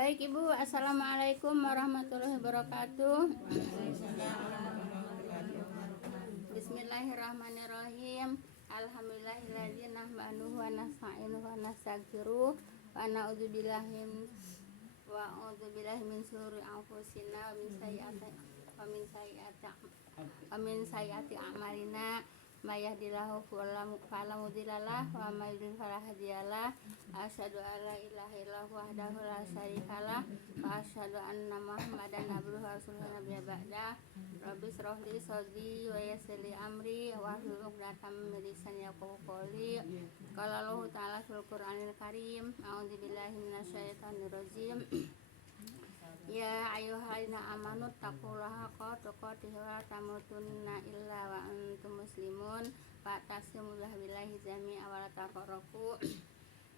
Baik Ibu, Assalamualaikum warahmatullahi wabarakatuh. Bismillahirrahmanirrahim. Alhamdulillahilladzi nahmaduhu wa nasta'inuhu wa nastaghfiruh wa na'udzubillahi min syururi anfusina wa min sayyiati a'malina. May yahdihillahu fala mudhillalah wa may yudhlil fala hadiyalah. Asyhadu an la ilaha illallah wahdahu la syarikalah wa asyhadu anna Muhammadan abduhu wa rasuluhu nabiyya ba'da. Rabbi shrah li sadri wa yassir li amri wahlul 'uqdatam min lisani yafqahu qawli. Qala Allahu ta'ala fil Qur'anil Karim, a'udzubillahi minasyaitonir rajim. Ya ayyuhallazina amanu taqullaha haqqa tuqatih wa la tamutunna illa wa antum muslimun. Fa'tasimu billahi jami'a wa la tafarraqu.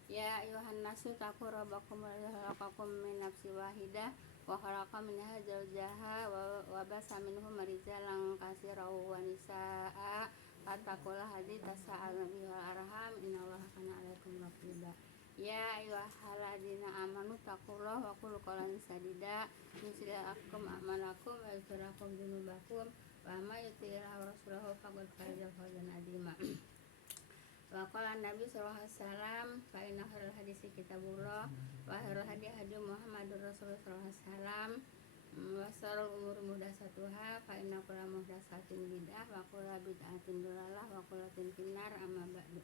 Ya ayyuhan nasu taqu rabbakum alladzi khalaqakum min nafsin wahidah wa khalaqa minha zawjaha wa basa minhum rijalan katsiran wa nisaa'a. Fattaqullaha alladzi tasaaluna bihi wal arham innallaha kana 'alaikum raqiba. Ya ayyuhalladzina amanu taqullaha wa qulu qawlan sadida yuslih lakum a'malakum wa yaghfir lakum dzunubakum wa may yuti'ir rasulahu faqad faza fawzan 'azima. Wa qala Nabi sallallahu alaihi wasallam fa inna khairal hadisi kitabullah wa khairal hadi hadi Muhammadur Rasulullah sallallahu alaihi wasallam wa syarrul umuri muhdatsatuha fa inna kulla muhdatsatin bid'ah wa kulla bid'atin dhalalah wa kulla finnar amma ba'du.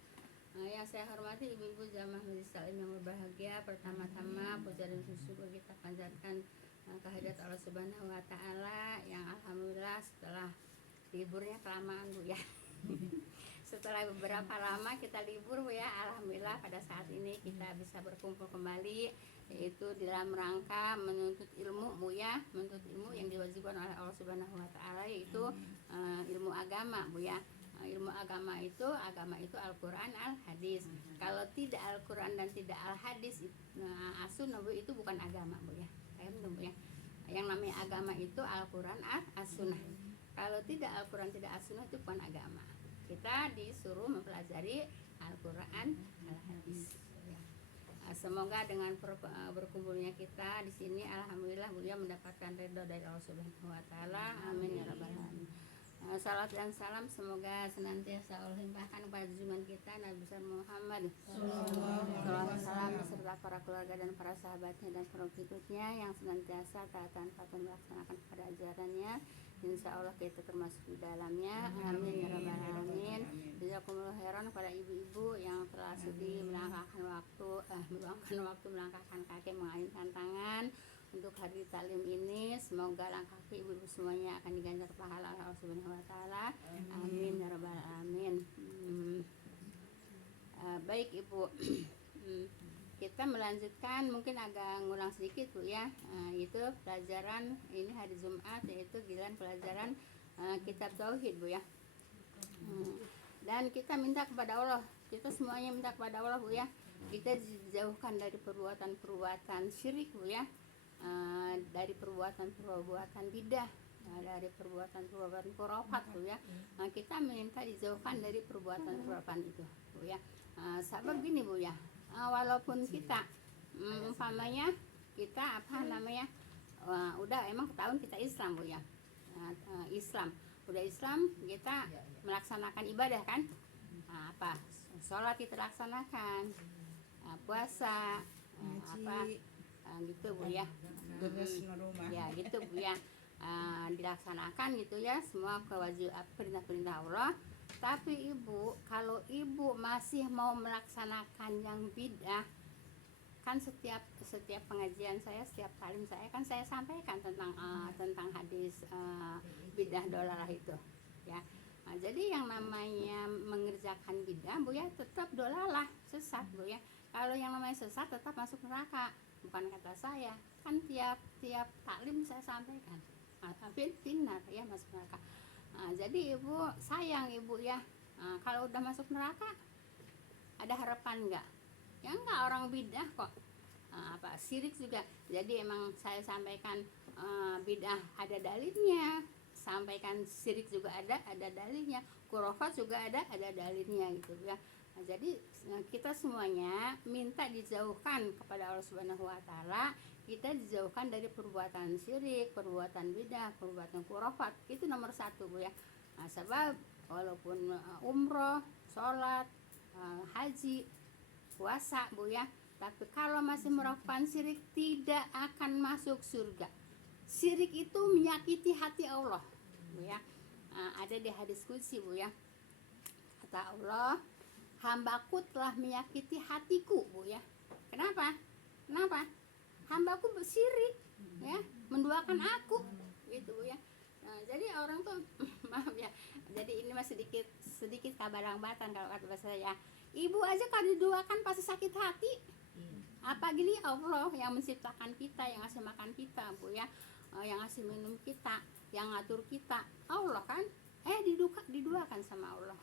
Yang saya hormati ibu-ibu jamaah majelis taklim yang berbahagia, pertama-tama puja dan syukur kita panjatkan kehadirat Allah Subhanahu wa taala yang alhamdulillah setelah liburnya kelamaan Bu ya. Setelah beberapa lama kita libur Bu ya, alhamdulillah pada saat ini kita bisa berkumpul kembali, yaitu dalam rangka menuntut ilmu Bu ya, menuntut ilmu yang diwajibkan oleh Allah Subhanahu wa taala, yaitu ilmu agama Bu ya. Ilmu agama itu Al-Quran, Al-Hadis. Kalau tidak Al-Quran dan tidak Al-Hadis, As-Sunnah Bu, itu bukan agama Bu ya. Bu ya. Yang namanya agama itu Al-Quran, As-Sunnah. Kalau tidak Al-Quran, tidak As-Sunnah, itu bukan agama. Kita disuruh mempelajari Al-Quran, Al-Hadis. Semoga dengan berkumpulnya kita di sini, alhamdulillah Bu ya, mendapatkan ridho dari Allah Subhanahu wa taala. Amin ya rabbal alamin. Salat dan salam semoga senantiasa Allah limpahkan kepada junjungan kita Nabi besar Muhammad sallallahu alaihi wasallam beserta para keluarga dan para sahabatnya dan pengikutnya yang senantiasa taat dan patuh melaksanakan kepada ajarannya. Insya Allah kita termasuk di dalamnya. Amin ya rabbal alamin. Jazakumullah khairan kepada ibu-ibu yang telah sudi melangkahkan waktu, melangkahkan kaki, mengayunkan tangan untuk hari taklim ini. Semoga langkah kaki ibu-ibu semuanya akan diganjar pahala oleh Allah Subhanahu wa taala. Amin ya rabbal alamin. Baik Ibu, kita melanjutkan, mungkin agak ngulang sedikit Bu ya. Itu pelajaran ini hari Jumat, yaitu giliran pelajaran kitab tauhid Bu ya. Dan kita minta kepada Allah, kita semuanya minta kepada Allah Bu ya, kita dijauhkan dari perbuatan-perbuatan syirik Bu ya, dari perbuatan-perbuatan bidah, dari perbuatan-perbuatan khurafat Bu ya. Kita minta dijauhkan dari perbuatan-perbuatan itu Bu ya. Sebab gini Bu ya, walaupun kita umpamanya kita udah emang ketahuan kita Islam Bu ya, Islam udah Islam, kita melaksanakan ibadah kan, sholat kita laksanakan, puasa, gitu Bu ya, ya gitu Bu ya, dilaksanakan gitu ya, semua kewajiban perintah-perintah Allah. Tapi Ibu, kalau Ibu masih mau melaksanakan yang bid'ah, kan setiap pengajian saya, setiap talim saya kan saya sampaikan tentang hadis bid'ah dolalah itu ya. Jadi yang namanya mengerjakan bid'ah Bu ya, tetap dolalah, sesat Bu ya. Kalau yang namanya sesat tetap masuk neraka, bukan kata saya, kan tiap taklim saya sampaikan finnar ya, masuk neraka. Jadi Ibu, sayang Ibu ya, kalau udah masuk neraka ada harapan enggak? Ya enggak, orang bidah kok, syirik juga. Jadi emang saya sampaikan bid'ah ada dalilnya, sampaikan syirik juga ada dalilnya, khurafat juga ada dalilnya gitu ya. Nah, jadi kita semuanya minta dijauhkan kepada Allah Subhanahu wa taala, kita dijauhkan dari perbuatan syirik, perbuatan bidah, perbuatan khurafat. Itu nomor satu Bu ya. Nah, sebab walaupun umroh, sholat, haji, puasa Bu ya, tapi kalau masih melakukan syirik tidak akan masuk surga. Syirik itu menyakiti hati Allah Bu ya. Ada di hadis qudsi Bu ya. Kata Allah, hambaku telah menyakiti hatiku Bu ya. Kenapa? Hambaku bersyirik ya, menduakan aku gitu Bu ya. Nah, jadi orang tuh maaf ya. Jadi ini masih sedikit kabarang-batan kalau kata bahasa saya. Ibu aja kalau diduakan pasti sakit hati. Apalagi Allah yang menciptakan kita, yang ngasih makan kita Bu ya, yang ngasih minum kita, yang ngatur kita, Allah kan. Diduakan sama Allah,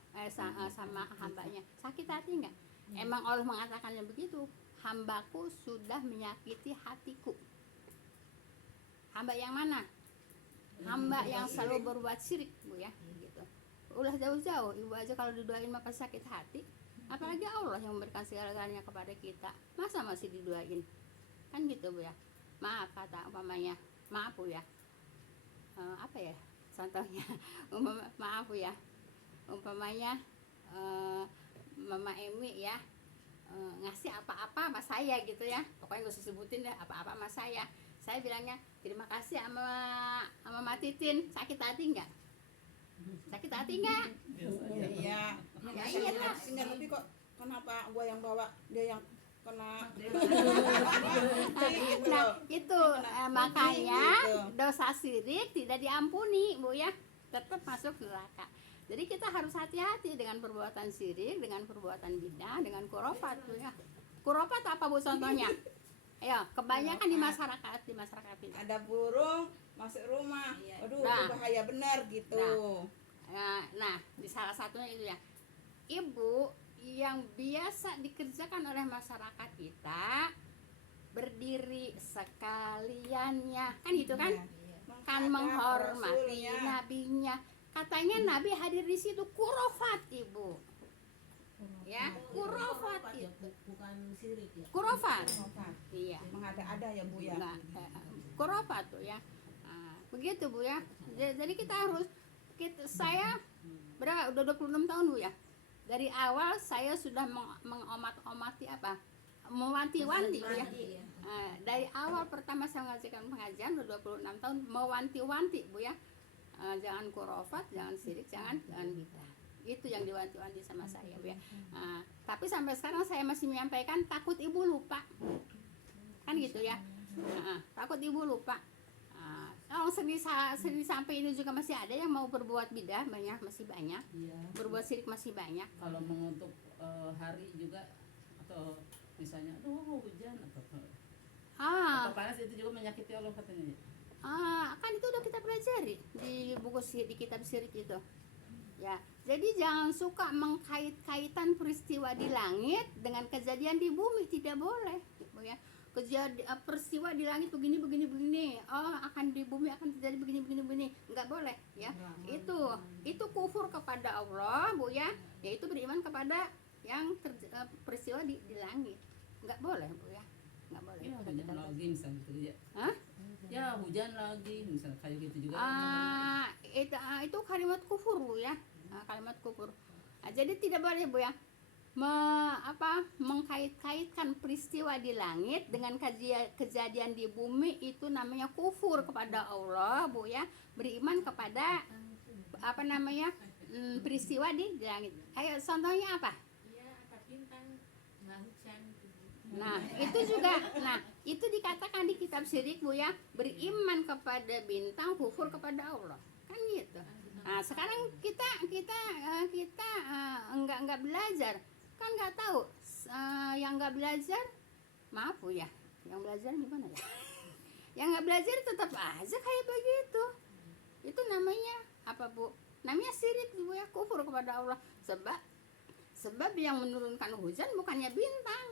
sama hambanya, sakit hati enggak? Emang Allah mengatakannya begitu, hambaku sudah menyakiti hatiku. Hamba yang mana? Hamba yang selalu berbuat syirik Bu ya, gitu. Ulah jauh-jauh, ibu aja kalau diduain mah pasti sakit hati, apalagi Allah yang memberikan segala-galanya kepada kita, masa masih diduain? Kan gitu Bu ya. Maaf kata umpamanya, maaf Bu ya, apa ya contohnya, maaf Bu ya, umpamanya Mama Emi ya ngasih apa-apa sama saya gitu ya, pokoknya gak usah sebutin deh apa-apa sama saya bilangnya terima kasih sama Mama Titin, sakit hati enggak? Sakit hati enggak? Iya. Iya lah. Tapi kok kenapa gua yang bawa, dia yang kena? Nah itu makanya dosa syirik tidak diampuni Bu ya, tetap masuk neraka. Jadi kita harus hati-hati dengan perbuatan syirik, dengan perbuatan bidah, dengan khurafat Bu ya. Khurafat apa Bu contohnya? Ayo, kebanyakan di masyarakat ini. Ada burung masuk rumah, aduh Nah. bahaya benar gitu. Nah, di salah satunya itu ya, ibu yang biasa dikerjakan oleh masyarakat kita, berdiri sekaliannya, kan gitu kan? Kan menghormati nabinya. Katanya Nabi hadir di situ, khurafat Ibu. Ya, khurafat itu. Bukan syirik ya. Khurafat. Iya. Mengada-ada ya Bu ya. Enggak, khurafat tuh ya. Begitu Bu ya. Jadi kita harus saya berapa udah 26 tahun Bu ya. Dari awal saya sudah mengomat-omati apa? Mewanti-wanti Bu ya. Dari awal pertama saya mengajarkan pengajian udah 26 tahun mewanti-wanti Bu ya. Jangan khurafat, jangan syirik, jangan bidah. Itu yang diwanti-wanti sama saya Bu ya. Tapi sampai sekarang saya masih menyampaikan, takut ibu lupa. Kan gitu ya. Takut ibu lupa. Orang seni sampai ini juga masih ada yang mau berbuat bidah, masih banyak. Iya. Berbuat syirik masih banyak. Kalau mengutuk hari juga, atau misalnya aduh hujan atau panas, itu juga menyakiti Allah katanya. Kan itu udah kita pelajari di buku di kitab syirik itu. Ya, jadi jangan suka mengkait-kaitan peristiwa di langit dengan kejadian di bumi, tidak boleh, ya. Peristiwa di langit begini, akan di bumi akan terjadi begini, nggak boleh, ya. Itu kufur kepada Allah, Bu ya. Yaitu beriman kepada yang peristiwa di langit, nggak boleh, Bu ya, nggak boleh. Ya, hujan lagi misalnya gitu ya. Hah? Ya hujan lagi misalnya kayak gitu juga. Itu kalimat kufur Bu ya, kalimat kufur. Jadi tidak boleh Bu ya mengkait-kaitkan peristiwa di langit dengan kejadian di bumi, itu namanya kufur kepada Allah Bu ya. Beriman kepada peristiwa di langit. Ayo contohnya apa? Nah, itu dikatakan di kitab syirik Bu ya, beriman kepada bintang, kufur kepada Allah. Kan gitu. Nah, sekarang kita enggak belajar. Kan enggak tahu. Yang enggak belajar, maaf Bu ya. Yang belajar gimana ya? Yang enggak belajar tetap aja kayak begitu. Itu namanya apa Bu? Namanya syirik Bu ya, kufur kepada Allah. Sebab yang menurunkan hujan bukannya bintang,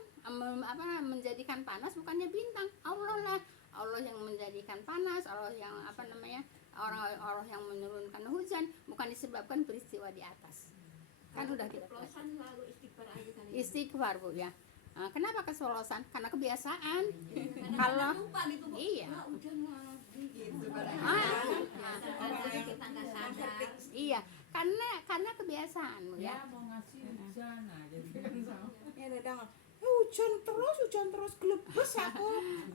menjadikan panas bukannya bintang, Allah lah. Allah yang menjadikan panas, Allah yang orang yang menurunkan hujan bukan disebabkan peristiwa di atas. Kan udah kita Keceplosan lalu istighfar aja kali. istighfar Bu ya. Kenapa keceplosan? Karena kebiasaan. Kadang-kadang Kalau lupa gitu Bu. iya. Wah, hujan lagi gitu. Ah, Kita nggak sadar. iya, karena kebiasaan Bu ya. Ya mau ngasih hujan aja kan sama. Ya dadang, hujan terus gelebes aku.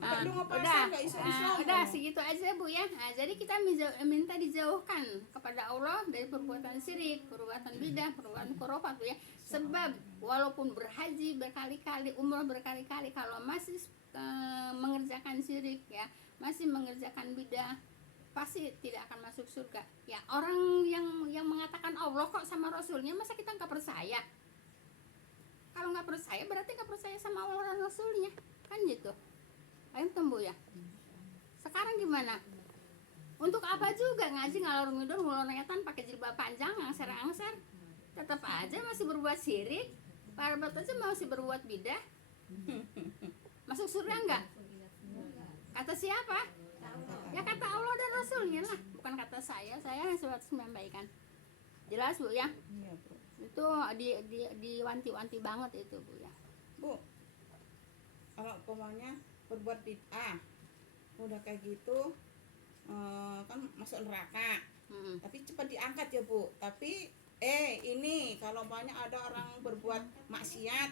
Ah, Aduh udah, ngepasang nggak iso-iso. udah segitu aja Bu ya. Jadi kita minta dijauhkan kepada Allah dari perbuatan syirik, perbuatan bidah, perbuatan khurafat Bu ya. Sebab walaupun berhaji berkali-kali, umrah berkali-kali, kalau masih mengerjakan syirik ya, masih mengerjakan bidah, pasti tidak akan masuk surga. Ya orang yang mengatakan Allah kok sama Rasulnya, masa kita nggak percaya? Kalau nggak percaya berarti nggak percaya sama Allah dan Rasulnya, kan gitu. Ayo tembu ya. Sekarang gimana? Untuk apa juga ngaji ngalor ngidul ngulongetan pakai jilbab panjang angser-angser, tetap aja masih berbuat syirik, parabat aja masih berbuat bidah. Masuk surga enggak? Kata siapa? Ya kata Allah dan Rasulnya lah, bukan kata saya hanya sebatas menyampaikan. Jelas Bu ya? Iya Bu. Itu diwanti-wanti banget itu Bu ya. Bu, kalau umpamanya berbuat bid'ah udah kayak gitu kan masuk neraka, tapi cepat diangkat ya Bu. Tapi ini kalau umpamanya ada orang berbuat maksiat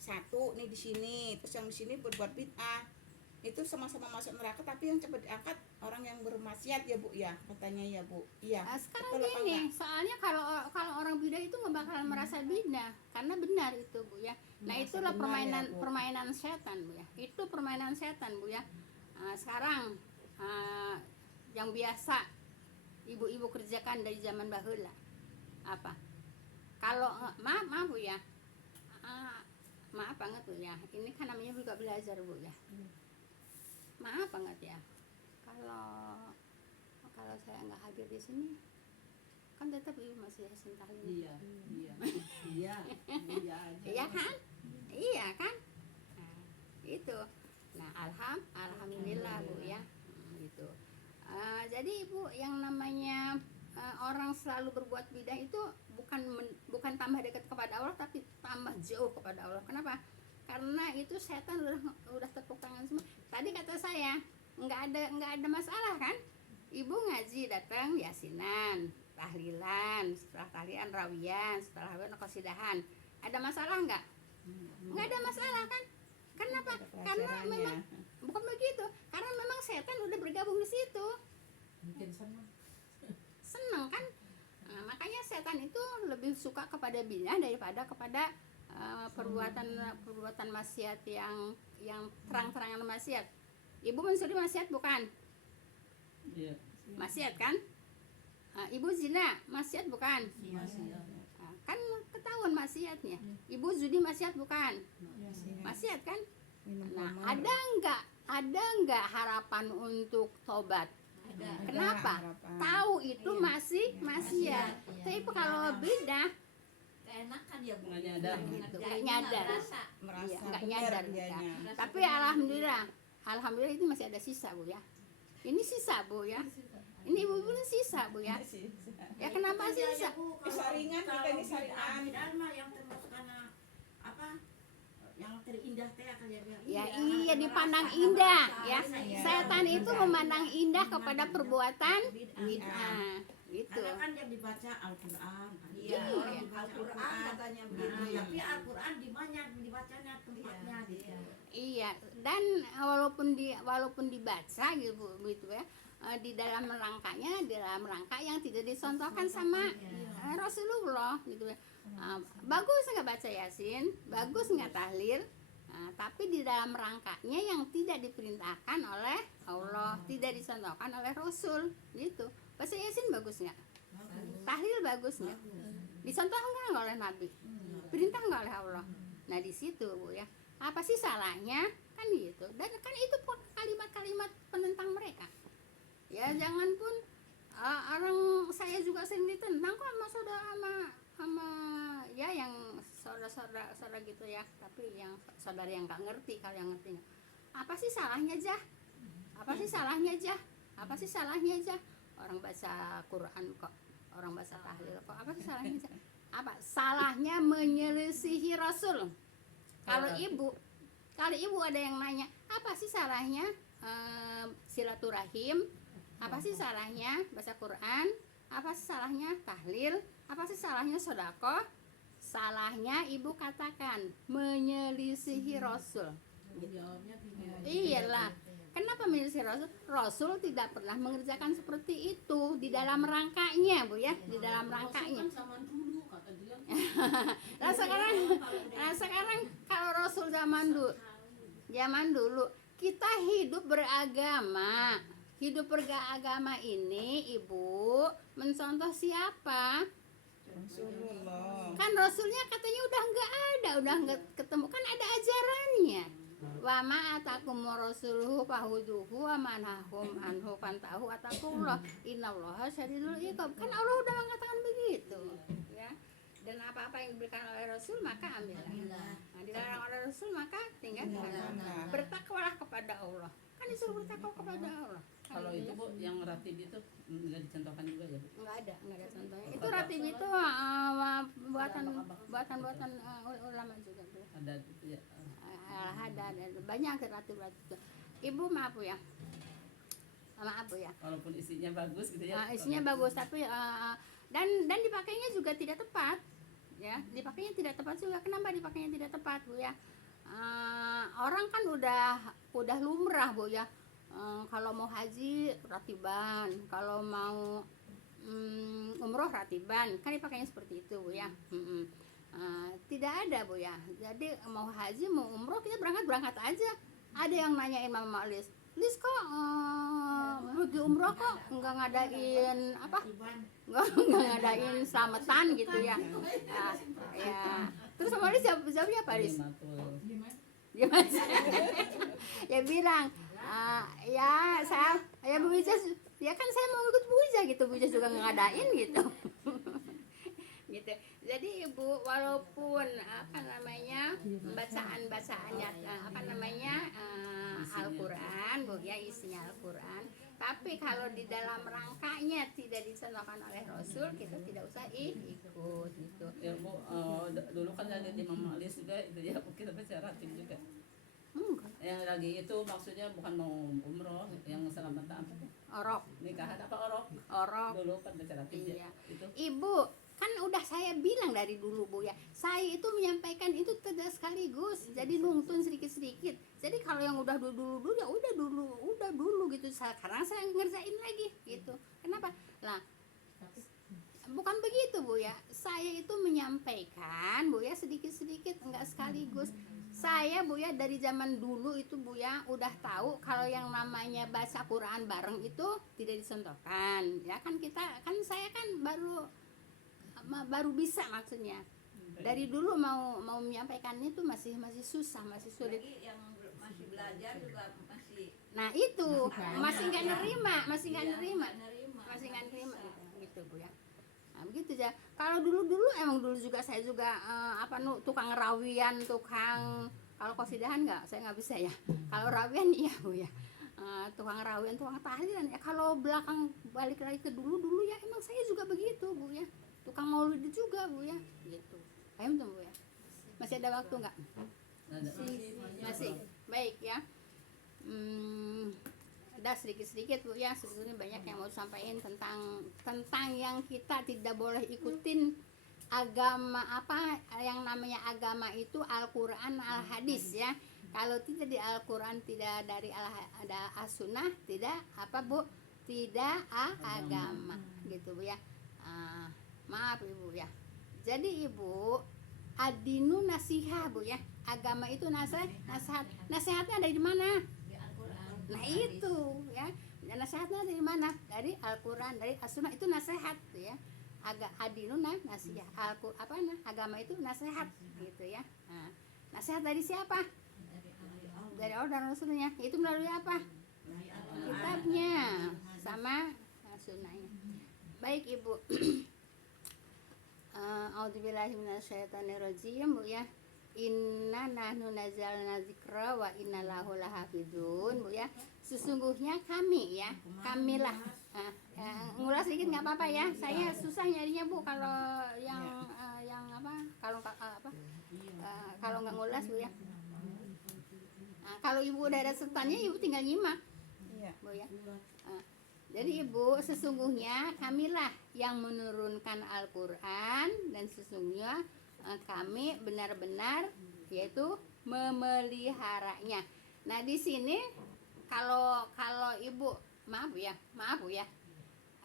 satu nih di sini, terus yang di sini berbuat bid'ah, itu sama-sama masuk neraka, tapi yang cepat diangkat orang yang bermaksiat ya Bu ya, katanya ya Bu. Iya. Sekarang betul apa gini, enggak? soalnya kalau orang bidah itu nggak bakalan merasa bidah, karena benar itu Bu ya. Nah Merasa itulah benar ya, Bu. permainan setan Bu ya. Itu permainan setan Bu ya. Sekarang yang biasa ibu-ibu kerjakan dari zaman baheula apa? Kalau maaf Bu ya, maaf banget Bu ya. Ini kan namanya juga belajar Bu ya. Maaf banget ya. Kalau saya nggak hadir di sini, kan tetap ibu masih Yasin Tahlil. Iya aja. Iya kan? Iya kan? Nah, itu. Nah, alhamdulillah Bu ya. Gitu. Jadi Ibu, yang namanya orang selalu berbuat bidah itu bukan tambah dekat kepada Allah, tapi tambah jauh kepada Allah. Kenapa? Karena itu setan udah tepuk tangan semua. Tadi kata saya nggak ada masalah kan? Ibu ngaji datang yasinan, tahlilan, setelah tahlilan rawian, setelah rawian qasidahan. Ada masalah nggak? Nggak ada masalah kan? Kenapa? Karena memang bukan begitu. Karena memang setan udah bergabung di situ. Mungkin Senang kan? Nah, makanya setan itu lebih suka kepada bidah daripada kepada perbuatan maksiat yang terang-terangan maksiat. Ibu mensuri maksiat bukan? Iya. Maksiat kan? Ibu zina maksiat bukan? Kan ketahuan maksiatnya. Ibu judi maksiat bukan? Maksiat kan? Nah, ada nggak harapan untuk tobat? Kenapa? harapan. Tahu itu masih maksiat. Tapi kalau bidah Keenakan ya Bu. Nggak nyadar. gitu, nggak nyadar. Merasa Iya, nggak benar nyadar dianya. kita. Tapi alhamdulillah itu masih ada sisa Bu ya. Ini sisa Bu ya. Ini ibu pun sisa Bu ya. Ya kenapa sisa? Saringan kita ini saringan. Dharma yang termasuk karena apa? Yang terindah teh akan jadi Ya iya dipandang indah ya. Setan itu memandang indah kepada perbuatan bid'ah gitu. Karena kan yang dibaca Al-Qur'an. Iya. Orang dibaca Al-Qur'an katanya begitu. Tapi Al-Qur'an di mana dibacanya tempatnya gitu. Iya, dan walaupun dibaca gitu ya, di dalam rangka yang tidak disontohkan sama Rasulullah gitu ya. Bagus nggak baca Yasin, bagus nggak tahlil, tapi di dalam rangkanya yang tidak diperintahkan oleh Allah, tidak disontohkan oleh Rasul gitu. Baca Yasin bagus nggak? Tahlil bagus nggak? Disontohkan nggak oleh Nabi? Perintah nggak oleh Allah? Nah di situ Bu ya. Apa sih salahnya? Kan gitu. Dan kan itu kalimat-kalimat penentang mereka. Ya jangan pun orang saya juga sering ditentang kok sama sama ya yang saudara gitu ya, tapi yang saudara yang nggak ngerti. Kalau yang ngerti apa sih salahnya Jah? Apa sih salahnya Jah? orang baca Quran kok, orang baca tahlil kok. Apa sih salahnya? Apa salahnya menyelisihi Rasul? Kalau ibu ada yang nanya, apa sih salahnya silaturahim? Apa sih salahnya baca Quran? Apa sih salahnya tahlil? Apa sih salahnya sedekah? Salahnya ibu katakan menyelisihi Rasul. Jawabnya tidak. Iyalah. Kenapa menyelisihi Rasul? Rasul tidak pernah mengerjakan seperti itu di dalam rangkanya, Bu ya, di dalam rangkanya. Zaman dulu kata dia. Nah sekarang kalau Rasul zaman dulu kita hidup beragama. Hidup beragama ini ibu mencontoh siapa? Rasulullah. Kan Rasulnya katanya udah nggak ketemu, kan ada ajarannya. Wa ma atakum rasuluhu fahuduhu wa manahum anhu fantahu atakullah innallaha syadidul iqab. Kan Allah udah mengatakan begitu ya. Dan apa-apa yang diberikan oleh Rasul maka ambillah. Nah, dilarang oleh Rasul maka tinggalkan. Bertakwalah kepada Allah. Kan disuruh bertakwa kepada Allah. Kalau itu Bu, yang ratib itu nggak dicontohkan juga ya Bu? Nggak ada contohnya. Itu ratib itu buatan ulama juga Bu. Ada itu ya. Ada banyak ratib itu. Ibu maaf ya. Maaf ya. Walaupun isinya bagus gitu ya. Isinya bagus tapi dan dipakainya juga tidak tepat. Ya, dipakainya tidak tepat juga. Kenapa dipakainya tidak tepat, Bu ya? Orang kan udah lumrah, Bu ya. Kalau mau haji ratiban, kalau mau umroh ratiban, kan dipakainya seperti itu, Bu ya. Tidak ada, Bu ya. Jadi mau haji mau umroh kita berangkat aja. Ada yang nanyain Mama Lis kok pergi umroh kok nggak ngadain apa? Nggak ngadain selamatan gitu ya. Ya. Terus Mama Lis jawabnya apa, Lis? Gimana? Ya bilang ya Bu Ija, ya kan saya mau ikut Bu Ija gitu, Bu Ija juga ngadain gitu. Gitu. Jadi Ibu walaupun bacaannya Al-Qur'an, Bu ya, isinya Al-Qur'an, tapi kalau di dalam rangkanya tidak dicontohkan oleh Rasul, kita tidak usah ikut gitu. Ya Bu, dulu kan ada di Mama Alis juga itu ya, kita baca ratib juga. Yang lagi itu maksudnya bukan mau umroh, yang selamatan apa tuh? Orok. Nikahan apa orok? Orok. Dulu kan baca ratib Iya. ya. Itu. Ibu, kan udah saya bilang dari dulu, Bu ya. Saya itu menyampaikan itu tidak sekaligus. Jadi nuntun sedikit-sedikit. Jadi kalau yang udah dulu ya udah dulu gitu. Sekarang saya ngerjain lagi gitu. Kenapa? Lah, bukan begitu, Bu ya. Saya itu menyampaikan, Bu ya, sedikit-sedikit, enggak sekaligus. Saya, Bu ya, dari zaman dulu itu, Bu ya, udah tahu kalau yang namanya baca Quran bareng itu tidak dicontohkan. Ya kan saya kan baru bisa maksudnya. Dari dulu mau menyampaikannya itu masih susah, masih sulit. Lagi yang masih belajar juga masih. Nah, itu masih nggak nerima gitu, Bu ya. Nah, begitu aja. Kalau dulu emang dulu juga saya juga tukang rawian, kalau qasidahan saya nggak bisa ya. Kalau rawian iya, Bu ya. Tukang rawian, tukang tahlilan ya. Kalau belakang balik lagi ke dulu ya emang saya juga begitu, Bu ya. Tukang maulid juga, Bu ya, gitu. Paham tuh, Bu ya? Masih ada waktu nggak? Masih. Baik ya. Ada sedikit-sedikit, Bu ya, sebetulnya banyak yang mau sampaikan tentang yang kita tidak boleh ikutin agama apa yang namanya agama itu Al-Qur'an Al-Hadis ya. Kalau tidak di Al-Qur'an, tidak dari ada As-Sunnah, tidak apa, Bu? Tidak agama gitu, Bu ya. Maaf Ibu ya. Jadi Ibu, adinu nasihah, Bu ya. Agama itu nasihat. Nasihatnya dari mana? Nah itu ya, nasihatnya dari mana? Dari Al-Quran, dari As-Sunnah, itu nasihat ya. Adinuna nasihat, agama itu nasihat gitu ya. Nah, nasihat dari siapa? Dari Allah dan Rasulnya. Itu melalui apa? Kitabnya sama sunnahnya. Baik Ibu. A'udzubillahi minasyaitonirrajim, Bu ya. Inna nahnu nazzalna dzikra wa inna lahu lahafizun, Bu ya. Sesungguhnya kami ya, kamilah. Ngulas sedikit nggak apa-apa ya. Saya susah nyarinya Bu kalau yang apa? Kalau nggak ngulas Bu ya. Kalau Ibu udah ada sertanya, Ibu tinggal nyimak. Iya. Bu ya. Jadi Ibu, sesungguhnya kamilah yang menurunkan Al-Quran dan sesungguhnya kami benar-benar yaitu memeliharanya. Nah di sini kalau Ibu maaf Bu ya.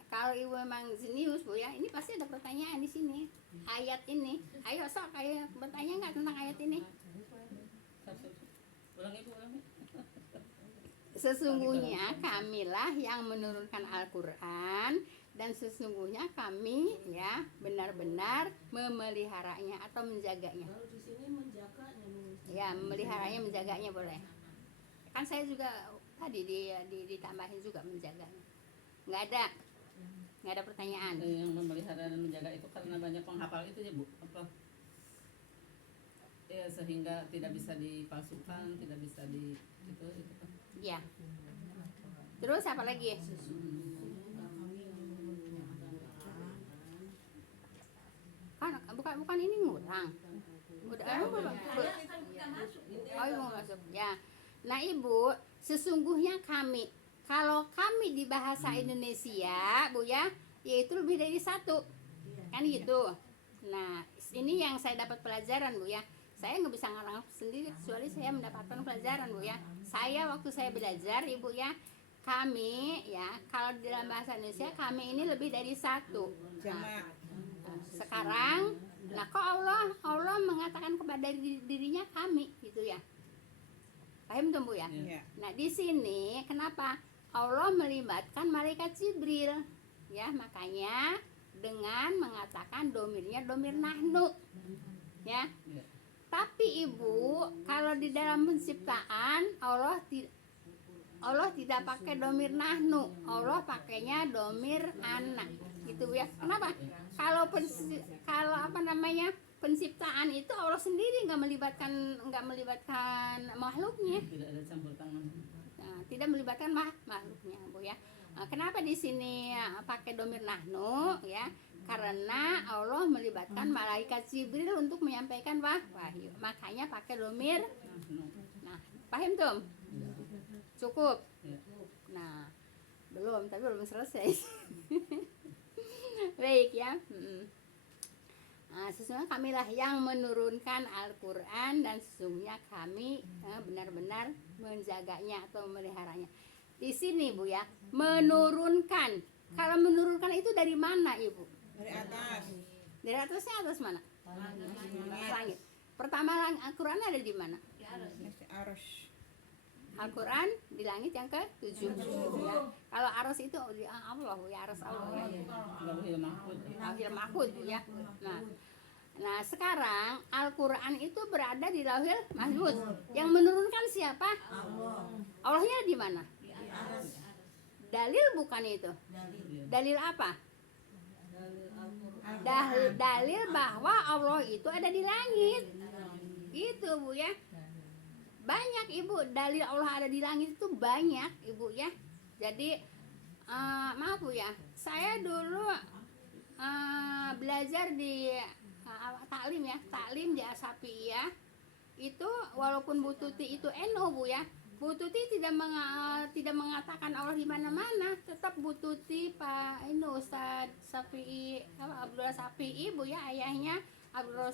Kalau Ibu memang jenius Bu ya, ini pasti ada pertanyaan di sini. Ayat ini, ayo sok kayak bertanya nggak tentang ayat ini? Ulangi. Sesungguhnya kamilah yang menurunkan Al-Quran dan sesungguhnya kami ya benar-benar memeliharanya atau menjaganya. Kalau di sini menjaganya, Bu. Ya, memeliharanya, menjaganya boleh. Kan saya juga tadi ditambahin juga menjaganya. Nggak ada pertanyaan. Yang memelihara dan menjaga itu karena banyak penghafal itu ya Bu, apa? Ya sehingga tidak bisa dipalsukan, tidak bisa itu kan. Ya. Terus apa lagi? Kan bukan ini ngurang. Udah Ibu mau masuk. Ya. Nah, Ibu, sesungguhnya kami. Kalau kami di bahasa Indonesia, Bu ya, yaitu lebih dari satu. Kan gitu. Nah, ini yang saya dapat pelajaran, Bu ya. Saya nggak bisa ngarang sendiri kecuali saya mendapatkan pelajaran Bu ya. Saya waktu saya belajar Ibu ya, kami ya kalau di dalam bahasa Indonesia kami ini lebih dari satu. Sekarang, nah kok Allah mengatakan kepada dirinya kami gitu ya. Paham tuh Bu ya? Nah di sini kenapa Allah melibatkan malaikat Jibril ya, makanya dengan mengatakan domirnya domir nahnu ya. Tapi Ibu, kalau di dalam penciptaan Allah tidak pakai domir nahnu, Allah pakainya domir anak, gitu ya. Kenapa? Kalau penciptaan itu Allah sendiri nggak melibatkan makhluknya. Tidak ada campur tangan. Nah, tidak melibatkan makhluknya, Bu ya. Nah, kenapa di sini pakai domir nahnu ya? Karena Allah melibatkan malaikat Jibril untuk menyampaikan wahyu. Makanya pakai domir. Nah, paham tuh? Cukup. Nah, tapi belum selesai. Baik ya. Nah, sesungguhnya kamilah yang menurunkan Al-Quran dan sesungguhnya kami benar-benar menjaganya atau memeliharanya. Di sini Bu ya, menurunkan. Kalau menurunkan itu dari mana Ibu? Dari atas. Dari atasnya atas mana? Langit. Pertama Al-Quran ada di mana? Arus. Al-Quran di langit yang ke-7 ya. Kalau arus itu di Allah ya, arus Allah ya. Lauhil Mahfuz Bu ya. Nah sekarang Al-Quran itu berada di Lauhil Mahfuz. Yang menurunkan siapa? Allahnya di mana? Dalil bukan itu. Dalil apa? Dalil bahwa Allah itu ada di langit. Itu Bu ya. Banyak Ibu, dalil Allah ada di langit itu banyak Ibu ya. Jadi maaf Bu ya, saya dulu belajar di taklim di Asapiyah. Itu walaupun Bu Tuti itu NU Bu ya, Bu Tuti tidak mengatakan Allah di mana-mana, tetap Bu Tuti Pak Ustaz Safi'i Abdul Safi'i Bu ya, ayahnya Abdul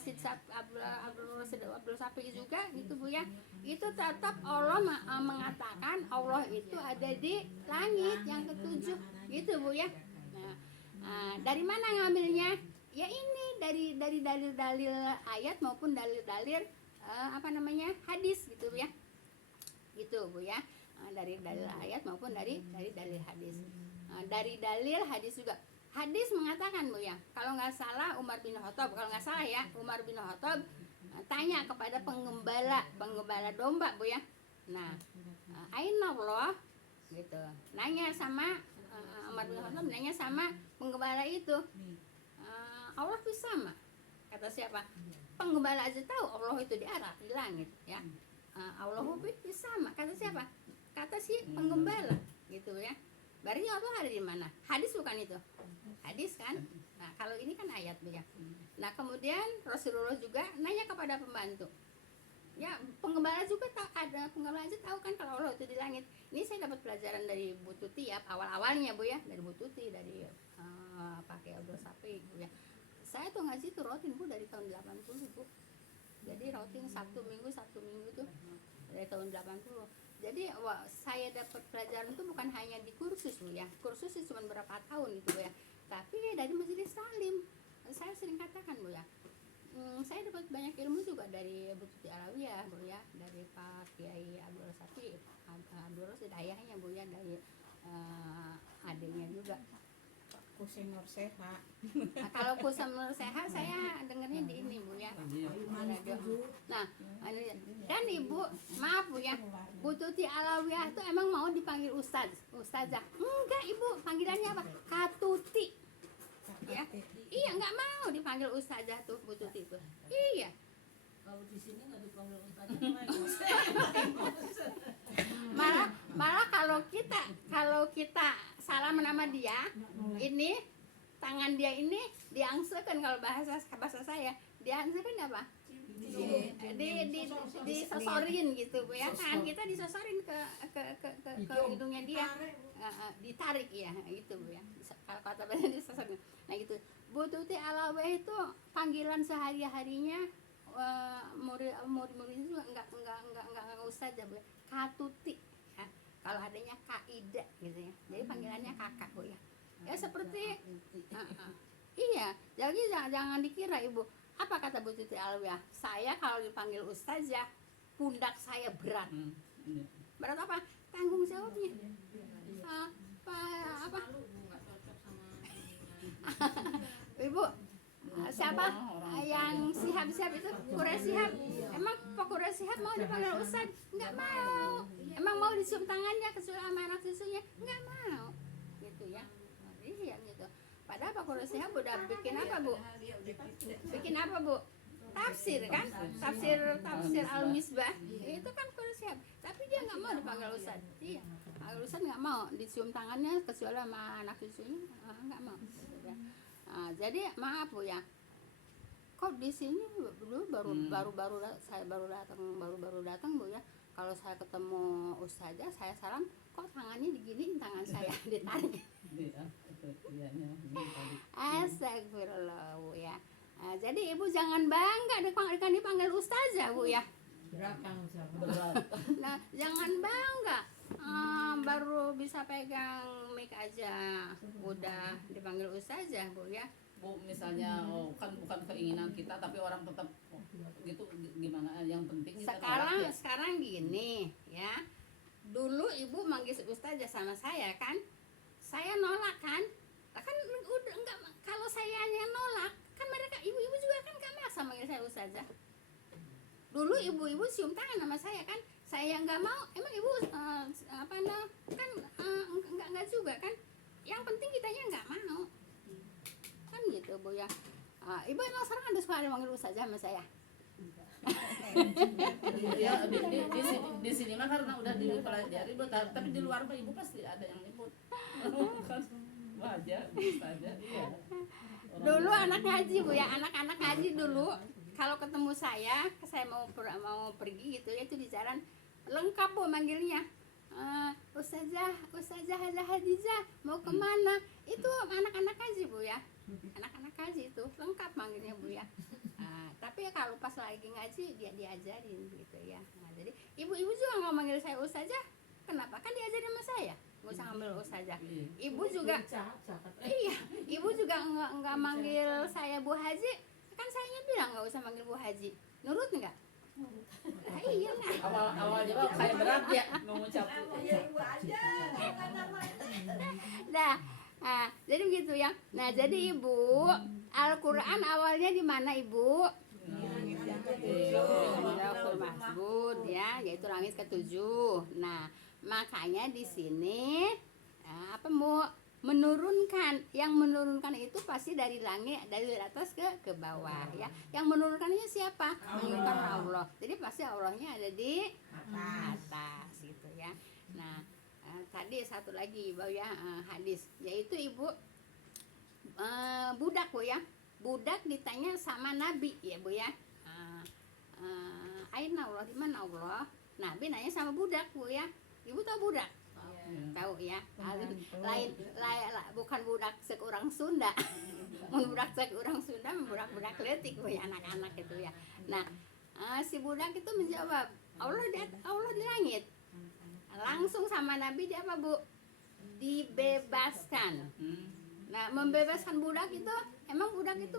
Safi'i juga gitu Bu ya. Itu tetap Allah mengatakan Allah itu ada di langit yang ke-7 gitu Bu ya. Nah, dari mana ngambilnya? Ya ini dari dalil-dalil ayat maupun dalil-dalil hadis gitu Bu ya. Gitu Bu ya. Dari dalil ayat maupun dari dalil hadis. Dari dalil hadis juga. Hadis mengatakan Bu ya, kalau nggak salah Umar bin Khattab, Umar bin Khattab tanya kepada penggembala domba Bu ya. Nah, aina Allah gitu. Nanya sama Umar bin Khattab nanya sama penggembala itu. Allah itu sama. Kata siapa? penggembala aja tahu Allah itu di atas di langit ya. Allahu itu sama. Kata siapa? Kata si penggembala gitu ya. Berarti Allah ada di mana? Hadis bukan itu? Hadis kan? Nah, kalau ini kan ayat ya. Nah, kemudian Rasulullah juga nanya kepada pembantu. Ya, penggembala juga penggembala aja tahu kan kalau Allah itu di langit. Ini saya dapat pelajaran dari Bu Tuti ya, awal-awalnya Bu ya, dari Bu Tuti, dari pakai Abdul Sapi Bu ya. Saya tuh ngaji tuh rutin Bu dari tahun 80 Bu. Jadi rutin Sabtu Minggu tuh dari tahun 80. Jadi saya dapat pelajaran itu bukan hanya di kursus Bu ya. Kursus cuma berapa tahun itu Bu ya. Tapi dari Majelis Salim. Saya sering katakan Bu ya. Saya dapat banyak ilmu juga dari Bu Tuti Alawiyah Bu ya, dari Pak Kiai Abdul Safi, Abdul Rasid ayahnya Bu ya, dari adiknya juga. Kusem Nur Seha. Nah, kalau Kusem Nur Seha saya dengarnya di ini Bu ya. Radio. Nah, dan Ibu, maaf Bu ya, Bu Tuti Alawiyah itu emang mau dipanggil ustazah. Enggak Ibu, panggilannya apa? Katuti. Ya. Iya, nggak mau dipanggil ustazah tuh Bu Tuti itu. Iya. Kalau di sini nggak dipanggil ustaz. Malah kalau kita salam nama dia, ini tangan dia ini diangsekan, kalau bahasa saya diangsekan apa? Disosorin gitu Bu ya, kan kita disosorin ke hidungnya dia, ditarik ya gitu Bu ya, kalau kata bahasa disosorin. Nah gitu Bu Tuti Alawiyah itu panggilan sehari-harinya murid-murid itu enggak usah aja Bu ya. Katuti ya. Kalau adanya Kaida gitu ya, jadi panggilannya kakak Bu ya. Ya seperti iya, jadi jangan dikira Ibu. Apa kata Bu Tuti Alawiyah? Saya kalau dipanggil ustazah, pundak saya berat. Berat apa? Tanggung jawabnya. Apa? Ibu, siapa yang Sihab itu? Quraish Sihab. Emang Pak Quraish Sihab mau dipanggil ustaz? Enggak mau. Emang mau dicium tangannya kecuali sama anak cucunya? Enggak mau. Gitu ya. Iya gitu. Padahal Pak Quraish Sihab udah bikin apa Bu? Bikin apa Bu? Tafsir kan? Tafsir Al-Misbah. Itu kan Quraish Sihab. Tapi dia nggak mau dipanggil ustaz. Iya. Panggil ustaz nggak mau dicium tangannya kecuali sama anak cucunya. Nggak mau. Jadi maaf Bu ya. Kok di sini dulu baru datang Bu ya. Kalau saya ketemu ustazah, saya salam, kok tangannya diginiin tangan saya ditarik. Astagfirullah Bu ya. Jadi Ibu jangan bangga dipanggil ustazah Bu ya. Nah, jangan bangga. Baru bisa pegang mic aja udah dipanggil ustazah Bu ya. Bu, misalnya kan bukan keinginan kita tapi orang tetap gitu, gimana, yang penting kita sekarang gini ya. Dulu Ibu manggil ustazah sama saya kan, saya nolak kan udah enggak. Kalau saya nolak kan mereka ibu-ibu juga kan gak maksa manggil saya ustazah. Dulu ibu-ibu cium tangan sama saya kan, saya nggak mau. Emang Ibu kan enggak juga kan. Yang penting kitanya nggak mau kan gitu Bu ya. Ibu emang sekarang ada suka manggil ustazah sama saya? Ya, di sini mah karena udah dipelajari Bu, tapi di luar mah Ibu pasti ada yang nyebut. Kan wajar saja. Iya. Dulu anak ngaji Bu ya, anak-anak ngaji dulu kalau ketemu saya mau pergi gitu ya, itu di jalan lengkap Bu manggilnya. Ustazah Hadijah mau kemana? Itu anak-anak ngaji Bu ya. Anak-anak ngaji itu lengkap manggilnya Bu ya. Tapi kalau pas lagi ngaji dia diajarin gitu ya. Nah, jadi ibu-ibu juga nggak manggil saya ustazah. Kenapa? Kan diajarin sama saya. Nggak usah ngambil ustazah. Ibu juga iya, Ibu juga nggak manggil saya Bu Haji. Kan sayanya bilang nggak usah manggil Bu Haji. Nurut nggak? Nah, iya lah. Awalnya mah kayak berat ya mengucap. Ibu aja. Nah, jadi begitu ya. Nah, jadi Ibu, Al-Qur'an awalnya di mana Ibu? Lauhul Mahfuz ya, yaitu langit ke-7. Nah, makanya di sini apa yang menurunkan itu pasti dari langit, dari atas ke bawah ya. Yang menurunkannya siapa? Menurunkan Allah. Jadi pasti Allahnya ada di atas gitu ya. Nah, tadi satu lagi Ibu ya, hadis yaitu Ibu, budak Bu ya. Budak ditanya sama Nabi ya Bu ya. Aina Allah, di mana Allah? Nabi nanya sama budak Bu ya. Ibu tahu budak? Tahu ya. Lain bukan budak seorang Sunda. Mun budak seorang Sunda, budak letik Bu ya, anak-anak itu ya. Nah, si budak itu menjawab, Allah di langit. Langsung sama Nabi dia apa Bu? Dibebaskan. Nah, membebaskan budak itu, emang budak itu